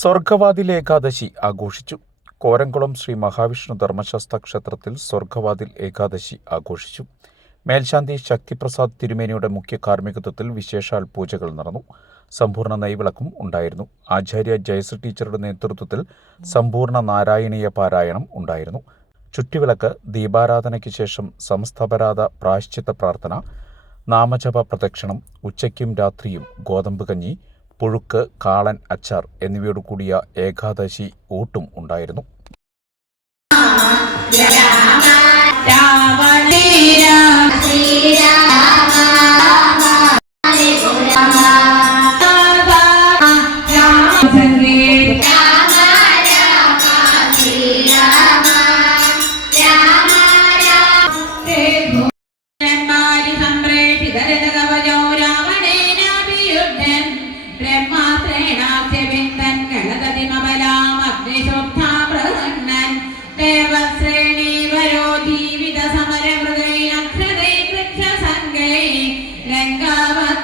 സ്വർഗവാതിൽ ഏകാദശി ആഘോഷിച്ചു. കോരംകുളം ശ്രീ മഹാവിഷ്ണു ധർമ്മശാസ്ത്ര ക്ഷേത്രത്തിൽ സ്വർഗവാതിൽ ഏകാദശി ആഘോഷിച്ചു. മേൽശാന്തി ശക്തിപ്രസാദ് തിരുമേനിയുടെ മുഖ്യ കാർമ്മികത്വത്തിൽ വിശേഷാൽ പൂജകൾ നടന്നു. സമ്പൂർണ്ണ നെയ്വിളക്കും ഉണ്ടായിരുന്നു. ആചാര്യ ജയശ്രീ ടീച്ചറുടെ നേതൃത്വത്തിൽ സമ്പൂർണ്ണ നാരായണീയ പാരായണം ഉണ്ടായിരുന്നു. ചുറ്റുവിളക്ക്, ദീപാരാധനയ്ക്ക് ശേഷം സമസ്താപരാധ പ്രായശ്ചിത്ത പ്രാർത്ഥന, നാമജപ പ്രദക്ഷിണം, ഉച്ചയ്ക്കും രാത്രിയും ഗോതമ്പ് കഞ്ഞി, പുഴുക്ക്, കാളൻ, അച്ചാർ എന്നിവയോട് കൂടിയ ഏകാദശി ഊട്ടും ഉണ്ടായിരുന്നു.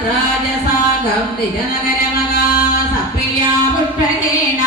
രാജസാഗം നിജനഗരമകാ സപ്രിയാ പുഷ്പകേണ